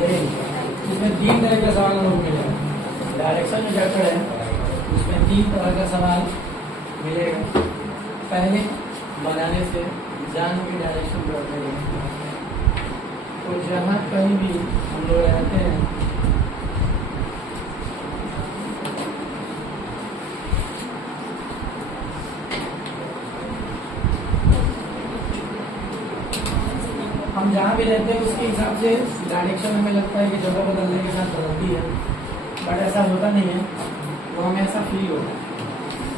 इसमें 3 तरह का सवाल हमको मिलेगा। डायरेक्शन जो चैप्टर है उसमें 3 तरह का सवाल मिलेगा। पहले बनाने से जान के डायरेक्शन बढ़ते हैं। तो जहाँ कहीं भी हम लोग रहते हैं हम जहाँ भी रहते हैं उसके हिसाब से डायरेक्शन हमें लगता है कि जगह बदलने के साथ बदलती है, बट ऐसा होता नहीं है। वो हमें ऐसा फील होता है।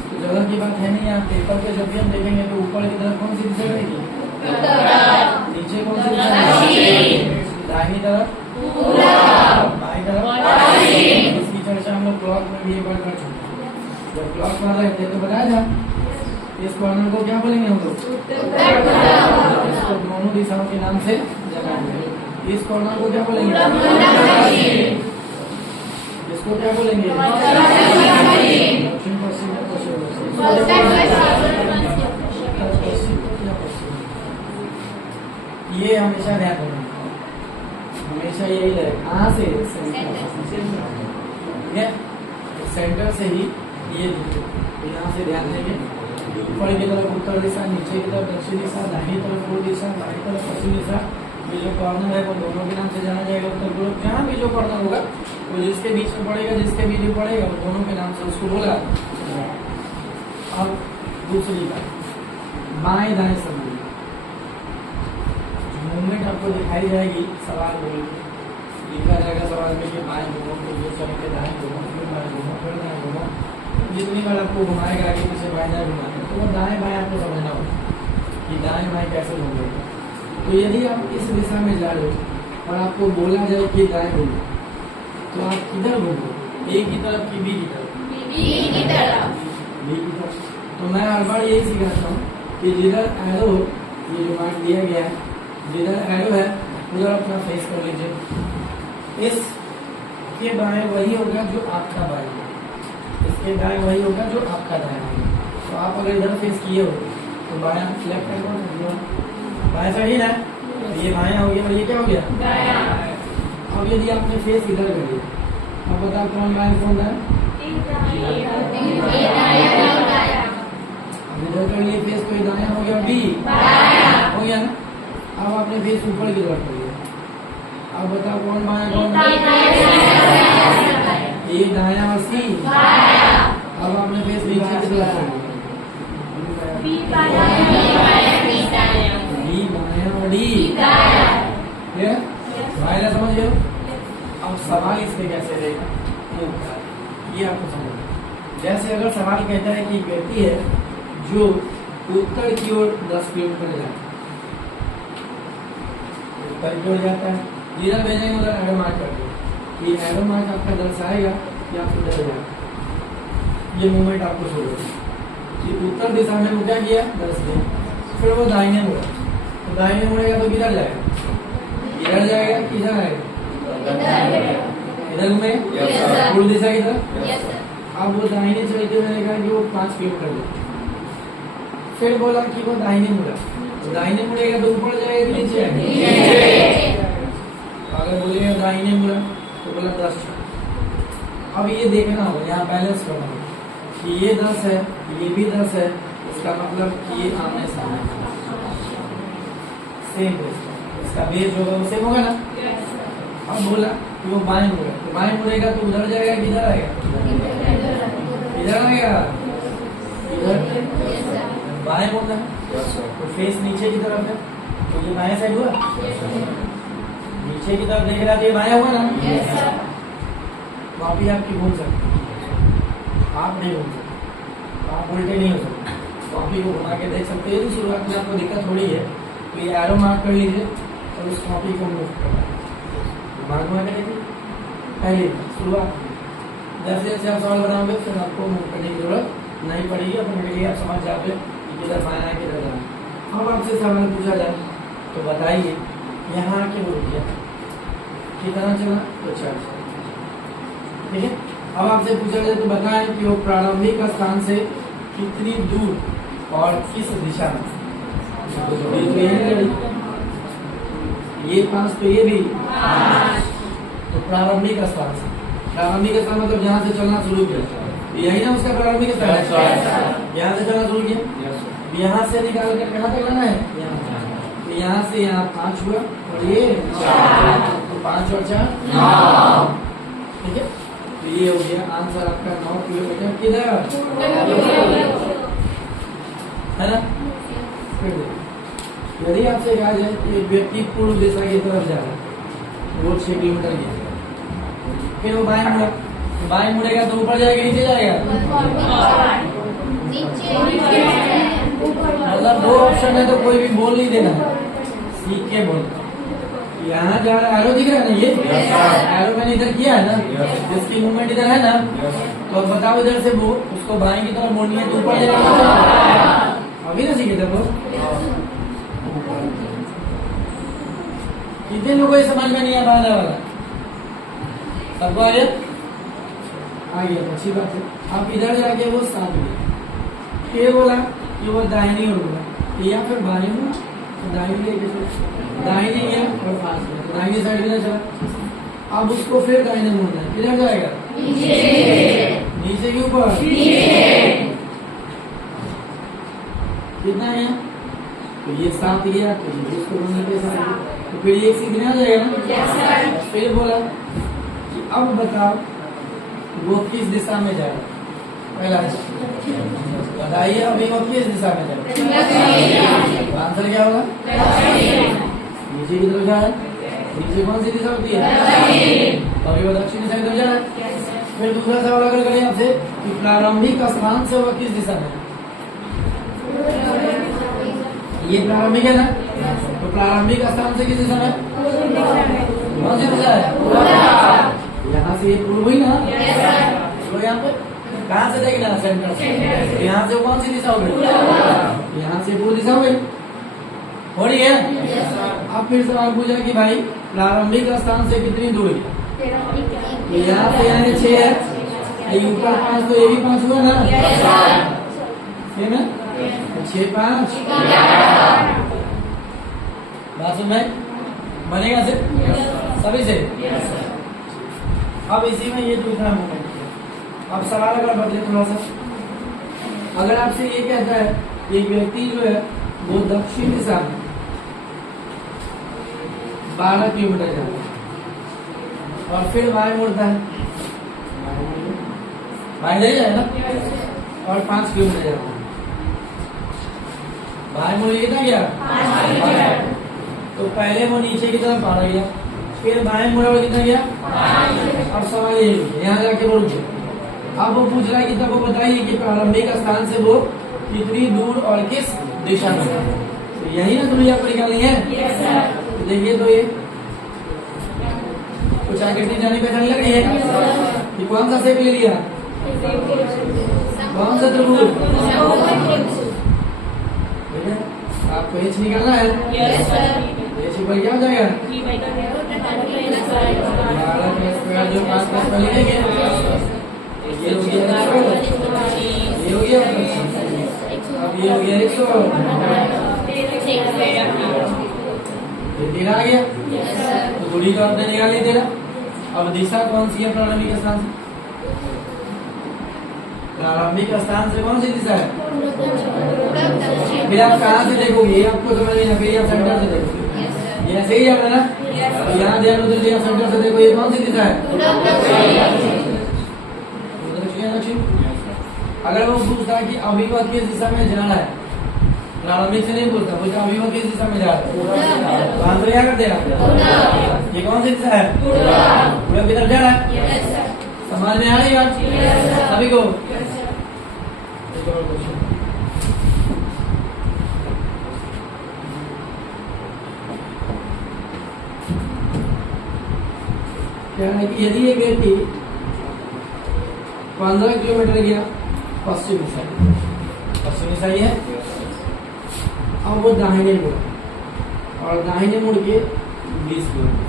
तो जगह की बात है नहीं। यहाँ पेपर पे जब भी हम देखेंगे तो ऊपर की तरफ कौन सी दिशा रहेगी, नीचे कौन सी दिशा रहेगी, दाहिनी तरफ, बाईं तरफ। इसकी चर्चा हम लोग क्लॉक में भी एक बार कर चुके हैं। जब क्लॉक कर रहे थे तो बताया था इस कॉर्नर को क्या बोलेंगे हम लोग, इसको दोनों दिशाओं के नाम से जगाएंगे। इस कॉर्नर को क्या बोलेंगे, इसको क्या बोलेंगे, दक्षिण पश्चिम या पश्चिम। ये हमेशा ध्यान रखना, हमेशा यही रहे। कहाँ से, सेंटर से ही ये यहाँ से ध्यान देंगे। ऊपर की तरफ उत्तर दिशा, नीचे की तरफ दक्षिण दिशा, दाहिनी तरफ पूर्व दिशा, बाईं तरफ पश्चिम दिशा। ये जो कॉर्नर है वो दोनों के नाम से जाना जाएगा। उत्तर पूर्व जहाँ भी जो कॉर्नर होगा वो जिसके बीच में पड़ेगा, जिसके बीच में पड़ेगा वो दोनों के नाम से उसको बोला। अब दूसरी बात, बाएं दाएं संबंध मूवमेंट आपको दिखाई जाएगी। सवाल बोल लिखा जाएगा सवाल में कि बाएं घूमो, फिर जो चल के दाएं घूमो, फिर बाएं घूमो, फिर दाएं घूमो। जितनी बार आपको घुमाएगा आगे पीछे बाएं दाएं घुमाएगा तो वो दाएं बाएं आपको समझना होगा कि दाएं बाएं कैसे घूमेगा। तो यदि आप इस दिशा में जा रहे हो और आपको बोला जाए कि दाएं घूमो तो आप किधर घूमो, ए की तरफ कि बी की तरफ, बी की तरफ। तो मैं हर बार यही सिखाता हूँ कि जिधर एरो, ये जो मार्क दिया गया है, जिधर एरो है उधर अपना फेस कर लीजिए। इस के बाएं वही होगा जो आपका बाएं, इसके दाएं वही होगा जो आपका दाएं होगा। तो आप अगर इधर फेस किए हो तो बायां लेफ्ट हैंड कौन, बाएं साइड ही ना, तो ये बायां हो गया और ये क्या हो गया, अब यदि आपने फेस इधर कर लिया, अब बताओ कौन बाएं कौन दाएं, अब इधर कर लिए फेस तो दायां हो गया, बी हो गया ना। अब आपने फेस ऊपर की तरफ कर लिया, अब बताओ कौन बायां कौन ये दायां और सी। अब आपने फेस नीचे की तरफ कर लिया, बी बायां और डी बायां, समझ गए। अब सवाल इसमें कैसे रहेगा ये आपको समझना। जैसे अगर सवाल कहता है कि व्यक्ति है जो उत्तर की ओर 10 किलोमीटर जाता है, उत्तर की ओर जाता है, जिधर भेजेंगे उधर एरो मार्क कर दो। ये एरो मार्क आपका दर्शाएगा कि आप उधर जाएगा। ये मूवमेंट आपको छोड़ेगा। उत्तर दिशा में वो क्या किया, 10 दिया, फिर वो दाहिने मुड़ा, तो दाहिने मुड़ेगा तो किधर जाएगा, इधर जाएगा, किधर आएगा, इधर घूमेगा पूर्व दिशा की तरफ। अब वो दाहिने चलते हुए कहा कि वो 5 किलोमीटर जाए, फिर बोला कि वो दाहिने मुड़ा, तो दाहिने मुड़ेगा तो ऊपर जाएगा कि नीचे आएगा, अगर बोलेगा दाहिने मुड़ा तो बोला 10। अब ये देखना होगा, यहाँ बैलेंस करना होगा कि ये 10 है, ये भी 10 है, इसका मतलब कि ये आमने सामने सेम है, इसका बेस होगा वो सेम होगा ना। अब बोला कि वो बाएं मुड़ेगा, तो बाएं मुड़ेगा तो उधर जाएगा, किधर आएगा, इधर आएगा, इधर बाएं मुड़ना है तो फेस नीचे की तरफ है, तो ये बाएं साइड हुआ, नीचे की तरफ देख रहा तो ये बाएं हुआ ना। तो अभी आपकी घूम सकते, आप नहीं घूम सकते, आप उल्टे नहीं हो सकते, कॉपी को घुमा के देख सकते हैं। शुरुआत में आपको दिक्कत थोड़ी है तो ये एरो मार्क कर लीजिए और उस कॉपी को मूव करना मार्क घुमा के देखिए। पहले शुरुआत जैसे जैसे आप सवाल बनाओगे फिर आपको मूव करने की जरूरत नहीं पड़ेगी, अपने लिए आप समझ जाते कि किधर पाना है किधर जाना। अब आपसे सवाल पूछा जाए तो बताइए यहाँ के रुक गया, कितना चला तो 4, ठीक है। अब आपसे पूछा जाए तो बताएं कि वो प्रारंभिक स्थान से कितनी दूर और किस दिशा में। ये 5 तो ये भी, तो प्रारंभिक स्थान से, प्रारंभिक स्थान मतलब जहाँ से चलना शुरू किया, यही ना उसका प्रारंभिक स्थान है। यहाँ से चलना शुरू किया, यहाँ से निकाल कर कहाँ तक लाना है, यहाँ से यहाँ 5 हुआ और ये 4, तो 5 और 4 9, ठीक है। तो ये हो गया आंसर आपका 9 किलोमीटर किधर है ना। यदि आपसे कहा जाए कि व्यक्ति पूर्व दिशा की तरफ जा रहा है, वो 6 किलोमीटर की, फिर वो बाएं मुड़ा, बाएं मुड़ेगा तो ऊपर जाएगा नीचे जाएगा, मतलब 2 ऑप्शन है तो कोई भी बोल नहीं देना है, सीख के बोल। यहाँ जा रहा एरो दिख रहा है ना, ये एरो मैंने इधर किया है ना, जिसकी मूवमेंट इधर है ना, तो अब बताओ इधर से वो उसको बाएं की तरफ मोड़नी है तो ऊपर जाएगा, अभी ना सीखे थे वो। कितने लोगों को समझ में नहीं आ पा रहा वाला, सबको आ गया, अच्छी बात है। आप इधर जाके वो 7 ये बोला कि वो दाहिनी ओर बोला, या फिर बाएं में दाहिनी लेके चलो, दाहिने गया और 5 दाहिनी साइड में चला, अब उसको फिर दाहिने मुड़ना है, किधर जाएगा, नीचे के ऊपर, कितना है, तो ये 7 गया, तो इसको बोलने के साथ तो फिर ये सीधे आ जाएगा ना। फिर बोला कि अब बताओ वो किस दिशा में जा रहा है, पहला बताइए अभी वो किस दिशा में जा रहा है, आंसर क्या होगा, नीचे की तरफ जा रहा है, नीचे कौन सी दिशा होती है, अभी वो दक्षिण दिशा की तरफ जा रहा है। फिर दूसरा सवाल अगर करें आपसे कि प्रारंभिक स्थान से वह किस दिशा में, ये प्रारंभिक है ना, तो प्रारंभिक स्थान से किस दिशा में, कौन सी दिशा है, यहाँ से ये पूर्व हुई ना, तो यहाँ पे कहाँ से देखना, सेंटर से, यहाँ से कौन सी दिशा हो गई, यहाँ से पूर्व दिशा हो गई, हो रही है। अब फिर सवाल पूछा कि भाई प्रारंभिक स्थान से कितनी दूरी, तो यहाँ से यहाँ 6 है, ऊपर 5, तो ये भी 5 हुआ ना, है ना, 6 5 बात सुन में बनेगा सिर्फ सभी से। अब इसी में ये दूसरा मोमेंट, अब सवाल अगर बदले थोड़ा सा, अगर आपसे ये कहता है एक व्यक्ति जो है वो दक्षिण दिशा में 12 किलोमीटर जाता है और फिर बाएं मुड़ता है, बाएं ले जाए ना, और 5 किलोमीटर जाता है, बाएं मुड़ कितना गया, तो पहले वो नीचे की तरफ 12 गया, फिर बाएं मुड़ा और कितना गया, अब सवाल ये यहाँ जाके बोल के अब वो पूछ रहा है कि तब वो बताइए कि प्रारंभिक स्थान से वो कितनी दूर और किस दिशा में, तो यही ना दूरी आपको निकालनी है। तो देखिए तो ये कुछ आकृति जानी पहचान लग रही है कि कौन सा शेप ले लिया, कौन सा त्रिभुज, आपको एच निकालना है, एच ऊपर क्या हो जाएगा, जो 5 लिखेंगे, ये हो गया, ये हो गया, अब ये हो गया 100, ये 13 आ गया, तो दूरी तो आपने निकाल ली 13। अब दिशा कौन सी है प्रारंभिक स्थान से, प्रारंभिक स्थान से कौन सी दिशा है, फिर आप कहाँ से देखोगे, ये आपको समझ में, फिर आप सेंटर से देखोगे, ये ऐसे ही जाना ना, यहाँ ध्यान उधर सेंटर से देखो, ये कौन सी दिशा है, अगर वो पूछता कि अभी वह किस दिशा में जा रहा है, प्रारंभिक से नहीं पूछता, बोलता अभी वह किस दिशा में जा रहा है, तो आंसर क्या करते हैं, ये कौन सी दिशा है, पूरा किधर जा रहा है, समझ में आ रही बात सभी को। क्या है कि यदि एक व्यक्ति 15 किलोमीटर गया पश्चिम दिशा, पश्चिम दिशा ये है, अब वो दाहिने मुड़ा और दाहिने मुड़ के 20 किलोमीटर,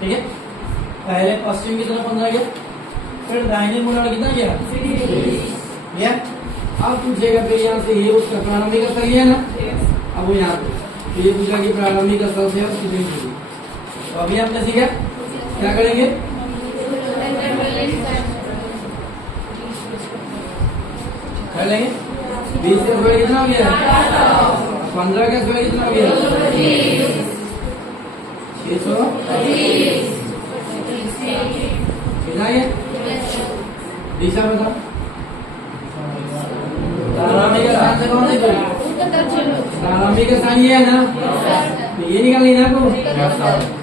ठीक है, पहले पश्चिम की तरफ 15 गया, फिर दाहिने मुड़ा और कितना गया, या अब पूछेगा फिर यहाँ से ये उसका प्रारंभिक स्थल है ना, अब वो यहाँ पे तो ये पूछा कि प्रारंभिक स्थल से कितनी दूरी, तो अभी आपने सीखा क्या करेंगे? कर लेंगे। 20 का स्क्वायर कितना हो गया? 15 का स्क्वायर कितना हो गया? 625। कितना है? दिशा बताओ। तारामी का स्थान से कौन सी कोई? तारामी का स्थान ये है ना, तो ये निकालनी ना आपको।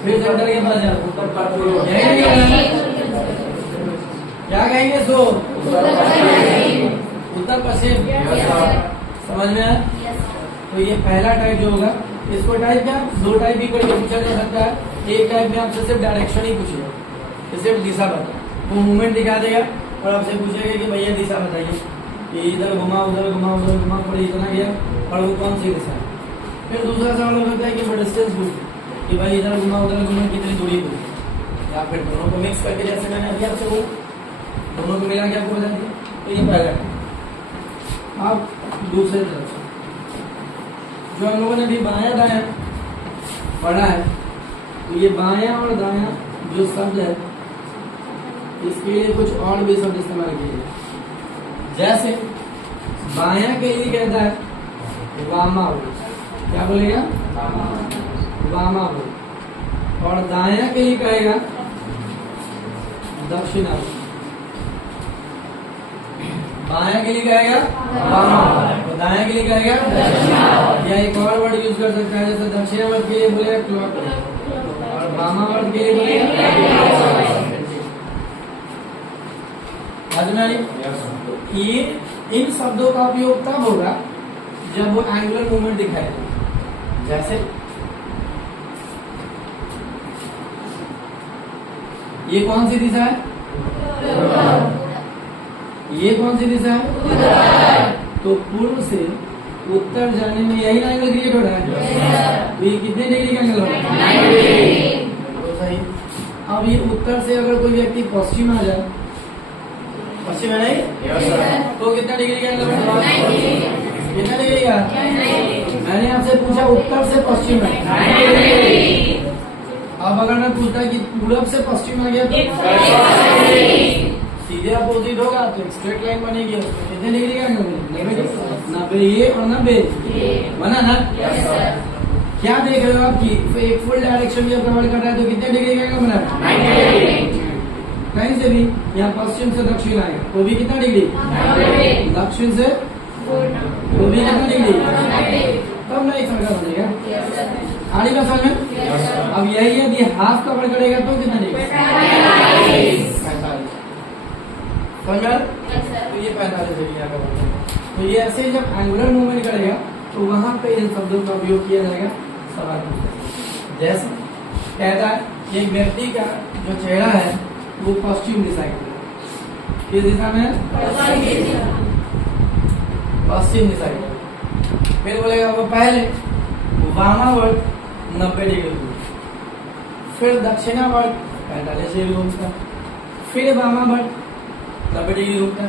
फिर से उधर के पास जाओ, यही निकालना। क्या कहेंगे? सो उत्तर पश्चिम। समझ में आया? तो ये पहला टाइप जो होगा, इसको टाइप क्या, दो टाइप भी करके पूछा जा सकता है। एक टाइप में आपसे सिर्फ डायरेक्शन ही पूछेगा, सिर्फ दिशा बता, वो मूवमेंट दिखा देगा और आपसे पूछेगा कि भैया दिशा बताइए, कि इधर घुमा उधर घुमा उधर घुमा, पर इतना गया और वो कौन सी दिशा है। फिर दूसरा सवाल होता है कि डिस्टेंस पूछ, कि भाई इधर घुमा उधर घुमा कितनी दूरी पूछ, या फिर दोनों को मिक्स करके, जैसे मैंने अभी आपसे बोला, दोनों को मिला के आपको बता दिया। तो ये पहला है। अब दूसरे तरफ से जो हम लोगों ने अभी बायां दायां पढ़ा है, तो ये बायां और दायां जो शब्द है, इसके लिए कुछ और भी शब्द इस्तेमाल किए। जैसे बायां के लिए कहता है वामावृत, क्या बोलेगा? वामावृत। और दायां के लिए कहेगा दक्षिणावृत। बायां के लिए कहेगा वामावृत, और दायां के लिए कहेगा दक्षिणावृत। या एक और वर्ड यूज कर सकता है, जैसे दक्षिणावृत के लिए बोलेगा क्लॉकवाइज, और वामावृत के लिए बोलेगा। ये इन शब्दों का उपयोग तब होगा जब वो एंगुलर मूवमेंट दिखाएगा। जैसे ये कौन सी दिशा है? ये कौन सी दिशा है? तो पूर्व से उत्तर जाने में यही एंगल क्रिएट हो रहा है। तो ये कितने डिग्री का एंगल हो रहा है? 90। तो सही। अब ये उत्तर से अगर कोई व्यक्ति पश्चिम आ जाए, पश्चिम है नहीं, तो कितना डिग्री का एंगल होगा? कितना डिग्री का? मैंने आपसे पूछा उत्तर से पश्चिम है। अब अगर मैं पूछता कि पूरब से पश्चिम आ गया तो सीधे अपोजिट होगा, तो स्ट्रेट लाइन बनेगी। कितने डिग्री का एंगल? 90। ये और 90 बना ना? क्या देख रहे हो आप कि एक फुल डायरेक्शन में कवर कर रहा है, तो कितने डिग्री का एंगल बना? 90। कहीं से भी यहाँ पश्चिम से दक्षिण आएगा तो भी कितना डिग्री? दक्षिण से तो भी कितना डिग्री? तब ना एक सर्कल बनेगा। आड़ी का समझ में? अब यही यदि हाफ कवर करेगा तो कितना डिग्री? 45। समझ में? तो ये 45 डिग्री का कवर। तो ये ऐसे जब एंगुलर मूवमेंट करेगा तो वहां पे इन शब्दों का उपयोग किया जाएगा सवाल में। जैसे कहता है एक व्यक्ति का जो चेहरा है वो पश्चिम दिशा की, किस दिशा में? पश्चिम दिशा की। फिर बोलेगा वो पहले वामावर्त 90 डिग्री, फिर दक्षिणावर्त 45 डिग्री घूमता, फिर वामावर्त 90 डिग्री घूमता,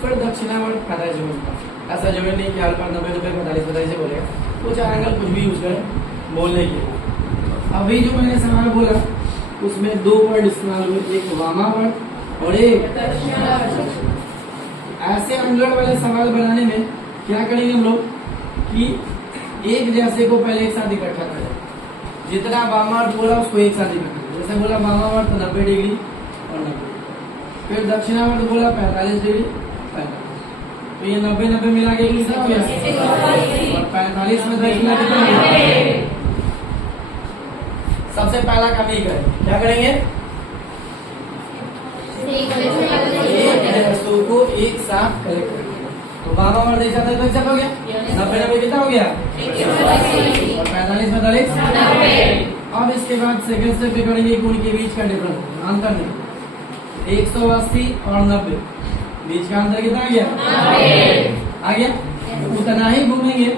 फिर दक्षिणावर्त 45 डिग्री घूमता। ऐसा जरूरी नहीं कि हर बार 90 45 45 से बोलेगा, कुछ एंगल कुछ भी यूज करें बोलने के। अभी जो मैंने सवाल बोला उसमें दो वर्ड इस्तेमाल हुए, एक वामावर्त और एक दक्षिणावर्त। ऐसे एंगुलर वाले सवाल बनाने में क्या करेंगे हम लोग कि एक जैसे को पहले एक साथ इकट्ठा करें, जितना वामावर्त बोला उसको एक साथ इकट्ठा करें। जैसे बोला वामावर्त 90 डिग्री और 90, फिर दक्षिणावर्त बोला 45 डिग्री 45, तो ये 90 मिला के कितना हो गया? और 45 में दक्षिणा कितना? सबसे पहला काम ये करें, क्या करेंगे? एक वस्तु को एक साथ कलेक्ट करेंगे। तो वामावर्त एक साथ हो गया, 90 कितना हो गया? और 45 में 40। अब इसके बाद सेकंड स्टेप पे करेंगे कि उनके बीच का डिफरेंस, अंतर नहीं। 180 और 90 बीच का अंतर कितना आ गया? आ गया। उतना ही घूमेंगे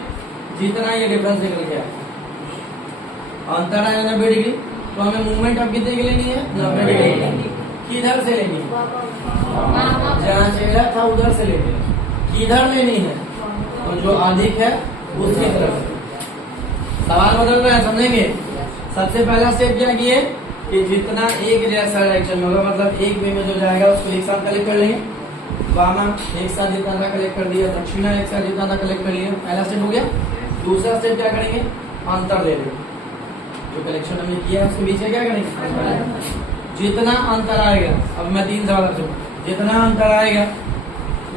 जितना ये डिफरेंस निकल गया। अंतर आया 90 डिग्री, तो हमें मूवमेंट अब कितने की लेनी है? 90 डिग्री। किधर से लेनी है? जहाँ चेहरा था उधर से लेनी है। किधर लेनी है? तो जो अधिक है उसकी तरफ। सवाल बदल रहा है, समझेंगे। सबसे पहला स्टेप क्या किए? कि जितना एक जैसा डायरेक्शन में होगा, मतलब एक वे में जो जाएगा उसको एक साथ कलेक्ट कर लेंगे। वामा एक साथ जितना था कलेक्ट कर दिया, दक्षिणा एक साथ जितना था कलेक्ट कर लिया, पहला स्टेप हो गया। दूसरा स्टेप क्या करेंगे, अंतर ले लेंगे, जो कलेक्शन हमने किया उसके बीच में क्या करेंगे, जितना अंतर आएगा। अब मैं 3 सवाल पूछूं, जितना अंतर आएगा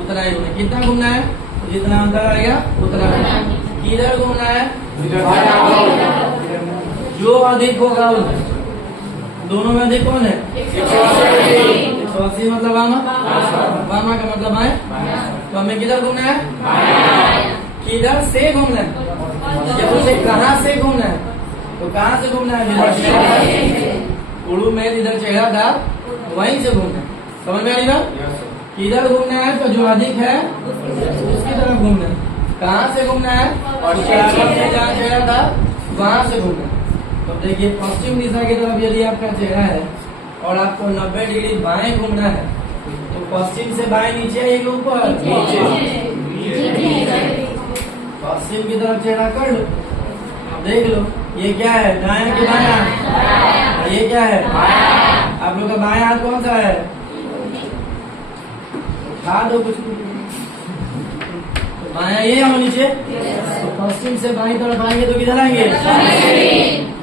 उतना ही घूमना। कितना घूमना है, जितना अंतर आएगा उतना। किधर घूमना है, जो अधिक होगा उधर। दोनों में अधिक कौन है, 180 मतलब वामा, वामा का मतलब आए। तो हमें किधर घूमना है, किधर से घूमना है, जब उसे कहाँ से घूमना है, तो कहाँ से घूमना है, उड़ू में जिधर चेहरा था वहीं से घूमना है। समझ में आ रही बात, किधर घूमना है, तो जो अधिक है उसकी तरफ घूमना है। कहाँ से घूमना है, और जहाँ चेहरा था वहां से घूमना है। तो देखिए पश्चिम दिशा की तरफ यदि आपका चेहरा है और आपको 90 डिग्री बाएं घूमना है, तो पश्चिम से बाएं नीचे आएगा, ऊपर नीचे। पश्चिम की तरफ चेहरा कर लो, अब देख लो ये क्या है, दायां कि बायां, ये क्या है, आप लोग का बायां हाथ कौन सा है, उठा दो कुछ। तो बायां ये है नीचे, तो पश्चिम से बाईं तरफ आएंगे तो किधर आएंगे,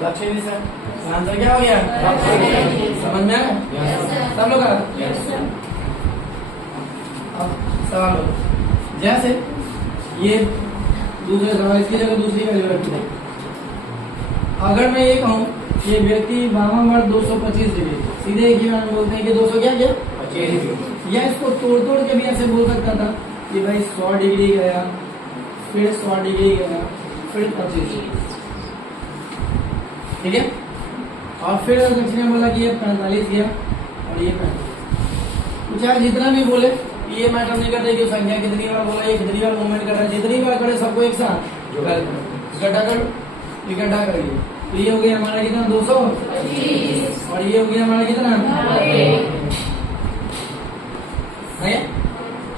दक्षिण दिशा। आंसर क्या हो गया, समझ में आया सब लोग। अब सवाल हो, जैसे ये दूसरे सवाल, इसकी जगह दूसरी वैल्यू रखते हैं। अगर मैं ये कहूँ ये व्यक्ति वामावर्त 225 डिग्री, सीधे एक ही बात बोलते हैं कि 200 क्या क्या 25, या इसको तोड़ तोड़ के भी ऐसे बोल सकता था कि भाई 100 डिग्री गया, फिर 100 डिग्री गया, फिर 25 डिग्री, ठीक है। और फिर दक्षिण ने बोला कि ये 45 गया और ये 45। चाहे जितना भी बोले ये मैटर नहीं करते कि संख्या कितनी बार बोला, ये कितनी बार मूवमेंट कर रहा है, जितनी बार करे सबको एक साथ इकट्ठा कर, इकट्ठा करिए। तो ये हो गया हमारा कितना 200, और ये हो गया हमारा कितना है।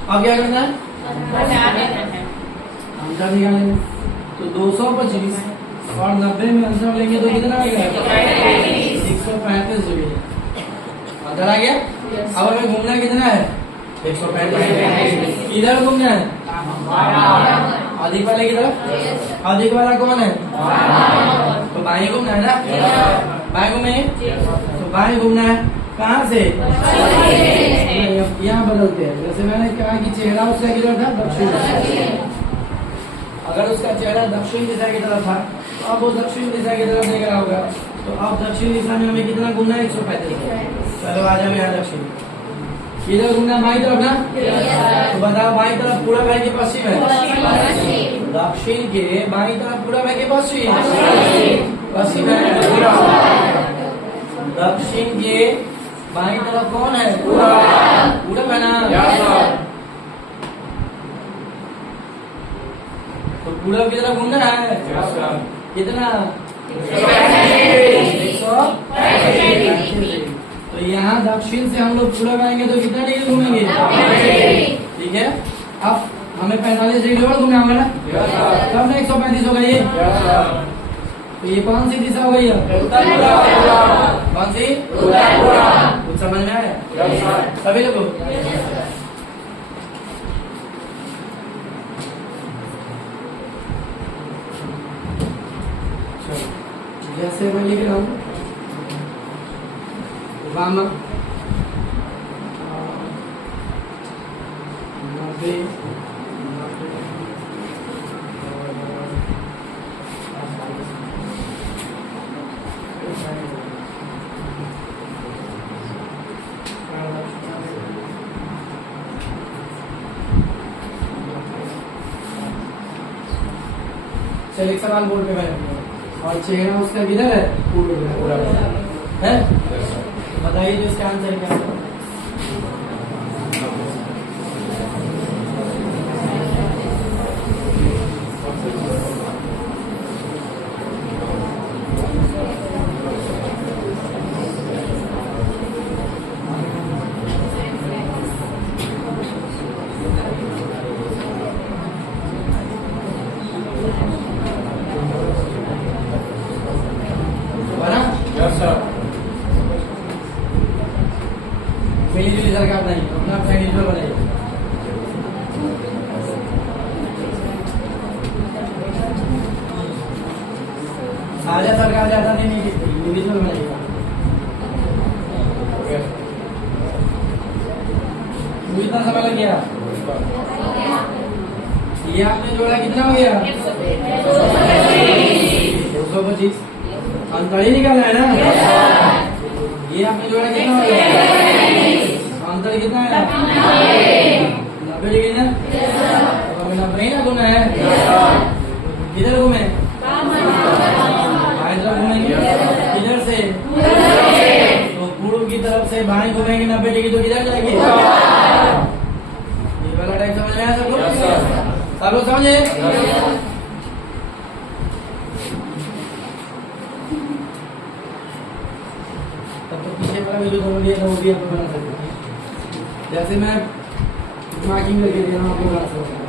अब क्या करना है, आंसर निकालेंगे। तो 225 और 90 में आंसर लेंगे तो कितना आएगा, 135 डिग्री। आंसर आ गया। अब हमें घूमना कितना है, 135। इधर घूमना है अधिक वाले की तरफ, अधिक वाला कौन है, तो बाएं घूमना है ना, बाएं घूमेंगे तो बाएं घूमना है। कहाँ से, यहाँ बदलते हैं। जैसे मैंने कहा कि चेहरा उसका किधर था, दक्षिण। अगर उसका चेहरा दक्षिण दिशा की तरफ था तो अब वो दक्षिण दिशा की तरफ देख रहा होगा, तो अब दक्षिण दिशा में हमें कितना घूमना है, 135। चलो आ जाओ यहाँ दक्षिण, किधर घूमना है, बाईं तरफ ना। तो बताओ बाईं तरफ पूरा है कि पश्चिम है, दक्षिण के बाईं तरफ पूरा है कि पश्चिम, पश्चिम है। दक्षिण के बाईं तरफ कौन है, पूरब है ना। तो पूरब की तरफ घूमना है, कितना 135। तो यहाँ दक्षिण से हम लोग पूरब आएंगे तो कितना डिग्री घूमेंगे, ठीक है। अब हमें 45 डिग्री और घूमना होगा ना, तब ना 135 होगा ये। तो ये कौन सी दिशा हो गई है, कौन सी, कुछ समझ में आया सभी लोगों। जैसे मैं लिख रहा हूँ वामा 90, चलिए सवाल बोर्ड पे मैंने और चेहरा उसका किधर है, पूरा है। बताइए जो इसका आंसर क्या है। मोदी सरकार नहीं, अपना चाइनीज में बनाइए। साझा सरकार ज्यादा नहीं दिखती, इंडिविजुअल बनाइएगा। कितना समय लग गया? ये आपने जोड़ा कितना हो गया? 225। अंतर ही निकालना है ना? ये आपने जोड़ा कितना हो गया? अंतर कितना है? 90 डिग्री ना? तो हमें 90 ही ना घूमना है। किधर घूमे? बाएं तरफ घूमेंगे। किधर से? तो पूर्व की तरफ से बाएं घूमेंगे 90 डिग्री, तो किधर जाएंगे? ये वाला टाइप समझ में आया सब लोग? सब लोग समझे? तब तो पीछे वाला वीडियो दोनों लिया था, वो भी आप बना सकते हैं। जैसे मैं मार्किंग करके दे रहा हूँ, आपको बना सकते हैं।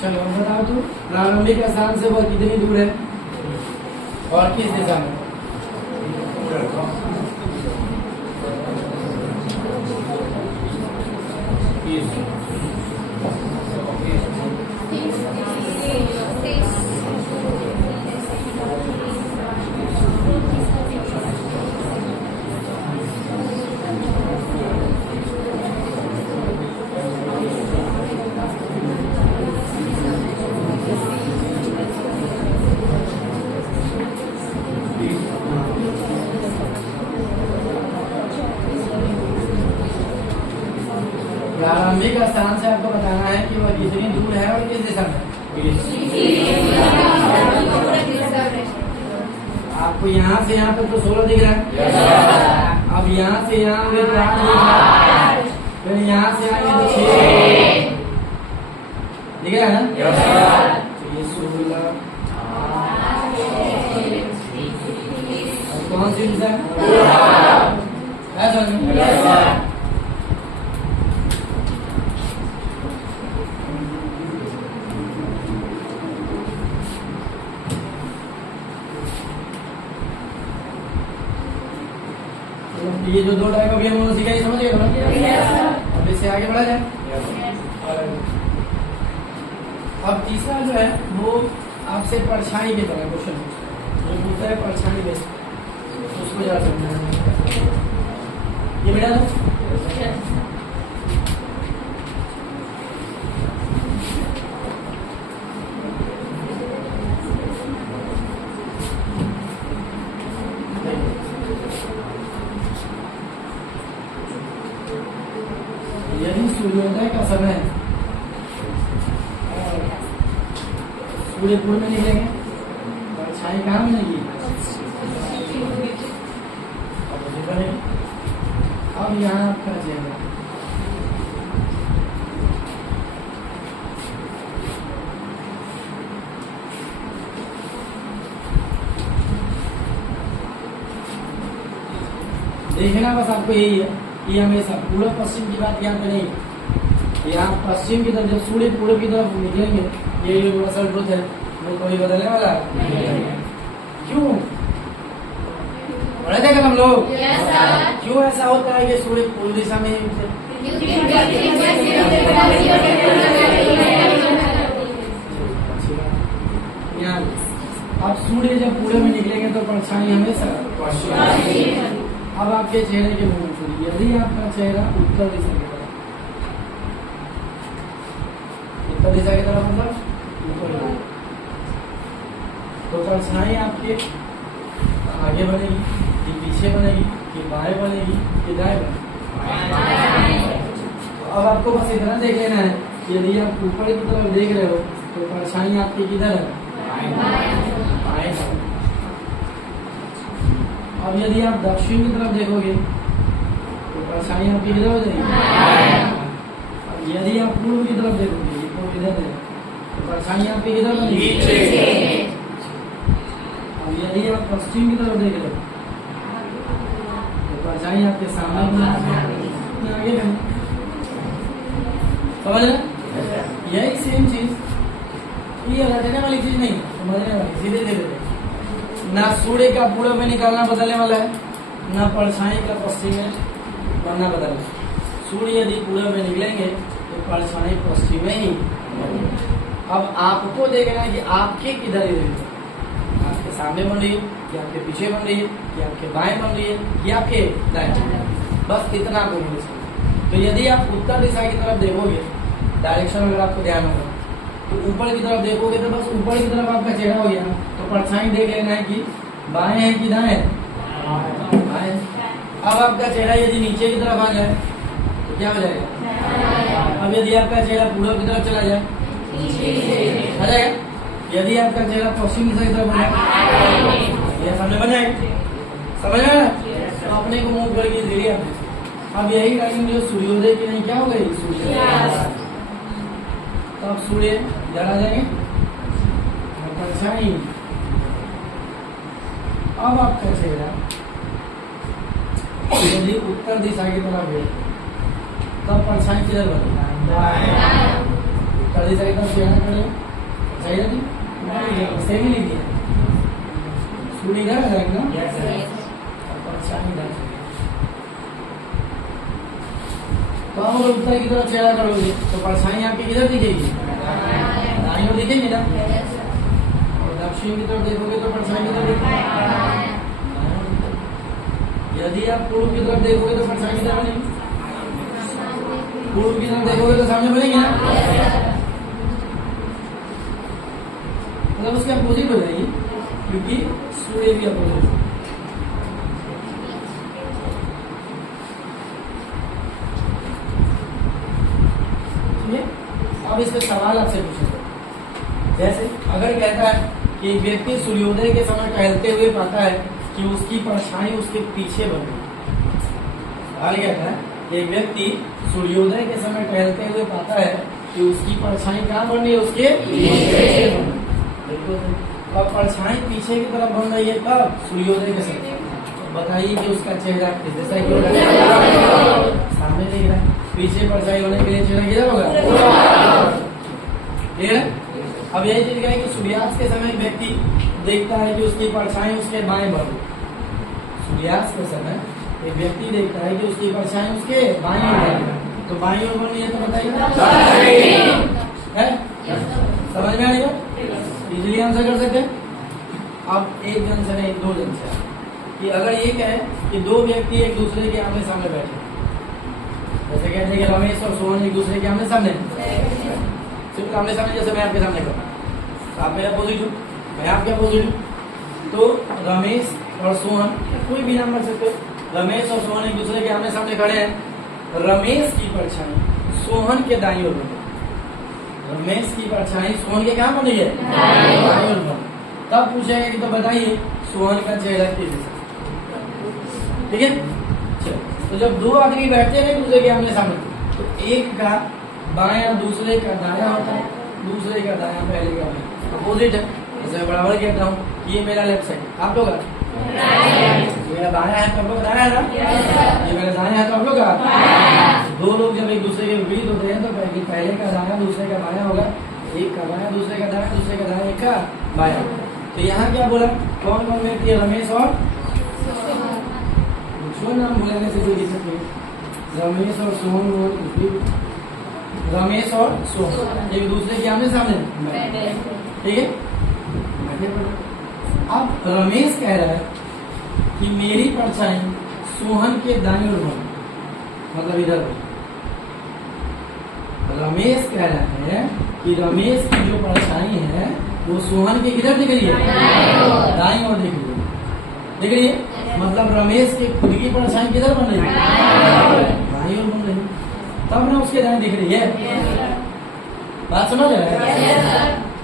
चलो बताओ तो प्रारंभिक स्थान से वह कितनी दूर है और किस दिशा में? प्रारंभिक स्थान से आपको बताना है कि वह कितनी दूर है और किस दिशा में। आपको यहाँ से यहाँ तक तो 16 दिख रहा है। अब यहाँ से यहाँ आगे तो 8 दिख रहा है, फिर यहाँ से आगे तो 6 दिख रहा है ना? ये 16 कौन सी दिशा है? ये जो दो टाइप का हम सिखाई समझ गए ना? अब इससे आगे बढ़ा जाए। अब तीसरा जो है वो आपसे परछाई की तरह क्वेश्चन जो पूछता है, परछाई में उसको जा सकते हैं। ये बेटा दो यदि सूर्योदय का समय सूर्य पूर्व में निकलेंगे, परछाई कहाँ मिलेगी? अब यहाँ आपका चेहरा देखना, बस आपको यही है कि हमेशा पूर्व पश्चिम की बात यहाँ पे नहीं। यहाँ पश्चिम की तरफ जब सूर्य पूर्व की तरफ निकलेंगे, ये यूनिवर्सल ट्रुथ है, वो कोई बदलने वाला है? क्यों पढ़े थे कल हम लोग? क्यों ऐसा होता है कि सूर्य पूर्व दिशा में? अब सूर्य जब पूर्व में निकलेंगे तो परछाई हमेशा पश्चिम। अब आपके चेहरे के मुंह सुनिए, यदि आपका चेहरा उत्तर दिशा की तरफ, उत्तर दिशा की तरफ मतलब तो परछाई आपके आगे बनेगी कि पीछे बनेगी कि बाएं बनेगी कि दाएं बनेगी? तो अब आपको बस इतना देख लेना है, यदि आप ऊपर की तरफ देख रहे हो तो परछाई आपकी किधर है? बाएं। अब यदि आप दक्षिण की तरफ देखोगे तो परछाई आपकी किधर हो जाएगी? अब यदि आप पूर्व की तरफ देखोगे तो इधर है, तो परछाई आपकी किधर बनेगी? यदि आप पश्चिम की तरफ देख लो तो परछाई आपके सामने आगे नहीं, समझ रहे? यही सेम चीज, ये रटने वाली चीज नहीं, समझने वाली, सीधे सीधे। ना सूर्य का पूर्व में निकालना बदलने वाला है, ना परछाई का पश्चिम में बनना बदलना। सूर्य यदि पूर्व में निकलेंगे तो परछाई पश्चिम में ही। अब आपको देखना है कि आपके किधर है, आपके सामने बन रही है कि आपके पीछे बन रही है कि आपके बाएं बन रही है कि आपके दाएं, बस इतना आपको मिल सकता। तो यदि आप उत्तर दिशा की तरफ देखोगे, डायरेक्शन अगर आपको ध्यान होगा, तो ऊपर की तरफ देखोगे तो बस ऊपर की तरफ आपका चेहरा हो गया। तो परछाई देख लेना है कि बाएं है कि दाएं है, बाएं। अब आपका चेहरा यदि नीचे की तरफ आ जाए तो क्या हो जाएगा? अब यदि आपका चेहरा पूर्व की तरफ चला जाए आ जाएगा। यदि आपका चेहरा पश्चिम दिशा की तरफ बना सामने बन जाए, समझ में आया? तो अपने को मुंह करके धीरे आपने। अब यही टाइम जो सूर्योदय की नहीं क्या हो गई, सूर्य। तो अब सूर्य इधर आ जाएंगे, परछाई। अब आपका चेहरा यदि उत्तर दिशा की तरफ है तब परछाई किधर बनेगा? उत्तर दिशा की तरफ चेहरा करेगा, सही है? सेम ही लिखिए, सूर्य इधर आ जाएगा ना, परछाई इधर। तो हम अगर उत्तर की तरफ चेहरा करोगे तो परछाई आपकी किधर दिखेगी? दाईं ओर दिखेगी ना। और दक्षिण की तरफ देखोगे तो परछाई किधर दिखेगी? यदि आप पूर्व की तरफ देखोगे तो परछाई किधर बनेगी? पूर्व की तरफ देखोगे तो सामने बनेगी ना, मतलब उसके अपोजिट हो जाएगी, क्योंकि सूर्य भी अपोजिट है। अब इस पे सवाल आपसे पूछे, जैसे अगर कहता है कि एक व्यक्ति सूर्योदय के समय टहलते हुए पाता है कि उसकी परछाई उसके पीछे बन गई। सवाल कहता है एक व्यक्ति सूर्योदय के समय टहलते हुए पाता है कि उसकी परछाई कहाँ बन रही है? उसके पीछे बन रही है। बिल्कुल। अब परछाई पीछे की तरफ बन रही है कब? सूर्योदय के समय। बताइए कि उसका चेहरा किस दिशा की ओर है? सामने दिख रहा है। पीछे परछाई होने के लिए चेहरा किधर होगा? ठीक है। अब यही चीज है कि सूर्यास्त के समय व्यक्ति देखता है कि उसकी परछाई उसके बाएं बन रही है। सूर्यास्त के समय एक व्यक्ति देखता है कि उसकी परछाई उसके बाएं ओर बन रही है। तो बाएं ओर बन रही है तो बताइए है, समझ में आएगा? इजीली आंसर कर सकते हैं। अब एक जन से नहीं, दो जन से कि अगर ये कहे कि दो व्यक्ति एक दूसरे के आमने सामने बैठे, जैसे कहते हैं कि रमेश और सोहन एक दूसरे के आमने सामने, सिर्फ आमने सामने, जैसे मैं आपके सामने करूँ, आप मेरा अपोजिट हूँ, मैं आपके अपोजिट हूँ, तो रमेश और सोहन कोई भी नाम रख सकते हो। रमेश और सोहन एक दूसरे के आमने सामने खड़े हैं। रमेश की परछाई सोहन के दाईं ओर बनी, रमेश की परछाई सोहन के कहाँ बनी है? दाईं ओर बनी। तब पूछेगा कि तो बताइए सोहन का चेहरा किस दिशा? ठीक है। चलो, तो जब दो आदमी बैठते हैं दूसरे के आमने सामने, तो एक का बायां दूसरे का दायां होता है, दूसरे का दायां पहले का अपोजिट है। जैसे मैं बराबर कहता हूँ, ये मेरा लेफ्ट साइड, आप लोग मेरा बायां है तो आप लोग दायां है ना, ये मेरा दायां है तो आप लोग का। दो लोग जब एक दूसरे के विपरीत होते हैं तो पहले का दायां दूसरे का बायां होगा, एक का बायां दूसरे का दायां, दूसरे का दायां एक का बायां। तो यहाँ क्या बोला? कौन कौन व्यक्ति है? रमेश और नाम बोलने से कोई दिक्कत नहीं। रमेश और सोहन, रमेश और सोहन एक दूसरे के आमने सामने, ठीक है। अब रमेश कह रहा है कि मेरी परछाई सोहन के दाईं ओर बनी, मतलब इधर। रमेश कह रहा है कि रमेश की जो परछाई है वो सोहन के किधर दिख रही है? दाईं ओर दिख रही है, दिख रही है। मतलब रमेश के खुद की परछाई किधर बन रही है? दाईं ओर बन रही है, तब ना उसके दाएं दिख रही है। बात समझ रहे हैं?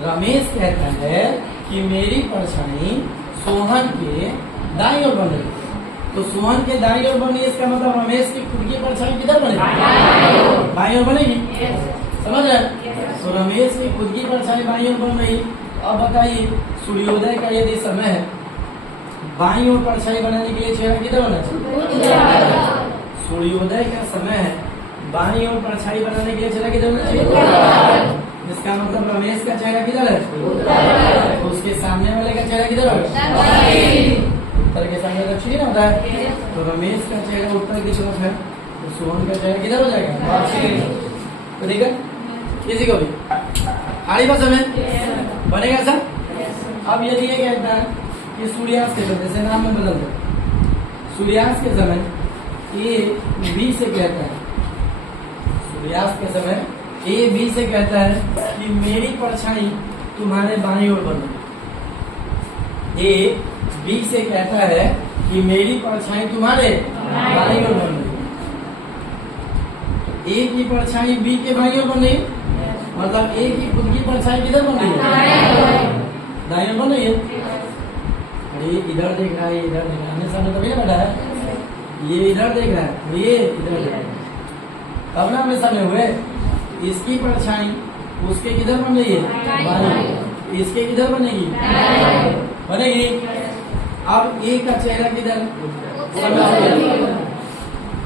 रमेश कहता है कि मेरी परछाई सोहन के दाईं ओर बन रही है, तो सोहन के दाईं ओर बन रही है, इसका मतलब रमेश की खुद की परछाई किधर बनेगी? बाईं ओर बनेगी। समझ रहे? तो रमेश की खुद की परछाई बाईं ओर बन रही। अब बताइए सूर्योदय का यदि समय है बाईं ओर परछाई बनाने के लिए चेहरा किधर होना चाहिए? सूर्योदय का समय है, बाईं ओर परछाई बनाने के लिए चेहरा किधर होना चाहिए? इसका मतलब रमेश का चेहरा किधर है? तो उसके सामने वाले का चेहरा किधर है? उत्तर के सामने दक्षिण होता है, तो रमेश का चेहरा उत्तर की तरफ है, तो सोहन का चेहरा किधर हो जाएगा? तो ठीक है, किसी को भी आड़ी भाषा में बनेगा सर। अब यदि ये कहता है कि सूर्यास्त के समय, जैसे नाम में बदल दो, सूर्यास्त के समय ए बी से कहता है, सूर्यास्त के समय ए बी से कहता है कि मेरी परछाई तुम्हारे बाईं ओर बने। ए बी से कहता है कि मेरी परछाई तुम्हारे बाईं ओर बन रही। ए की परछाई बी के बाईं ओर बन रही, मतलब ए की खुद की परछाई किधर बन रही है? दाईं ओर बन रही है। अरे इधर देख रहा है, इधर देख रहा है, आमने सामने कभी ना बैठा है, ये इधर देख रहा है, ये इधर देख रहा है, तब ना आमने सामने हुए। इसकी परछाई उसके किधर बन रही है? बाईं। इसके किधर बनेगी? बनेगी। अब ए का चेहरा किधर?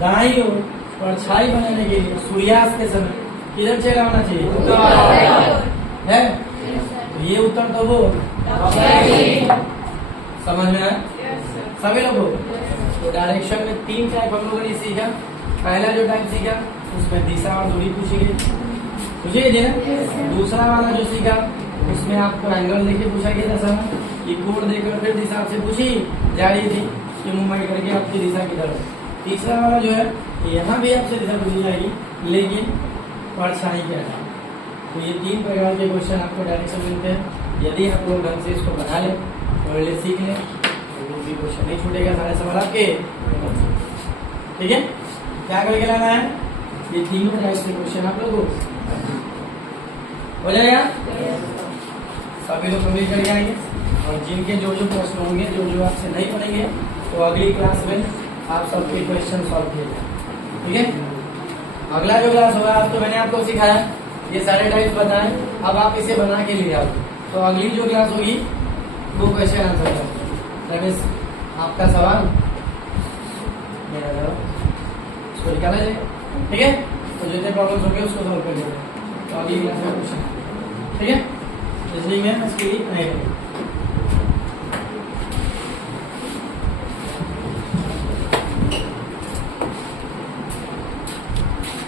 दाईं ओर परछाई बनाने के लिए सूर्यास्त के समय किधर चेहरा होना चाहिए? है, ये उत्तर तो वो समझ में आया सभी लोगों? तो डायरेक्शन में 3 टाइप हम लोगों ने सीखा। पहला जो टाइप सीखा उसमें दिशा और दूरी पूछी गई, पूछी गई ना। दूसरा वाला जो सीखा उसमें आपको एंगल देके पूछा गया था सर, ये कोण देकर फिर दिशा आपसे पूछी जा रही थी कि मुंबई करके आपकी दिशा किधर है। तीसरा वाला जो है यहाँ भी आपसे दिशा पूछी जाएगी, लेकिन परछाई क्या है। तो ये 3 प्रकार के क्वेश्चन आपको डायरेक्शन मिलते हैं। यदि आप लोग ढंग से इसको बना लें, पहले सीख लें, तो भी क्वेश्चन नहीं छूटेगा, सारे सवाल आपके। ठीक है, क्या करके लाना है? ये 3 टाइप के क्वेश्चन आप लोगों हो जाएगा। सभी लोग कंप्लीट करके आएंगे, और जिनके जो जो प्रश्न होंगे, जो जो आपसे नहीं पढ़ेंगे, तो अगली क्लास में आप सबके क्वेश्चन सॉल्व किए जाए। ठीक है, अगला जो क्लास होगा, अब तो मैंने आपको सिखाया ये सारे टाइप्स बताएं, अब आप इसे बना के लिए आओ। तो अगली जो क्लास होगी वो क्वेश्चन आंसर है, दैट मींस आपका सवाल मेरा जवाब, उसको निकाला जाएगा। ठीक है, तो जितने प्रॉब्लम्स होंगे उसको सॉल्व कर देंगे। तो अगली क्लास में क्वेश्चन, ठीक है, इसलिए मैं इसके लिए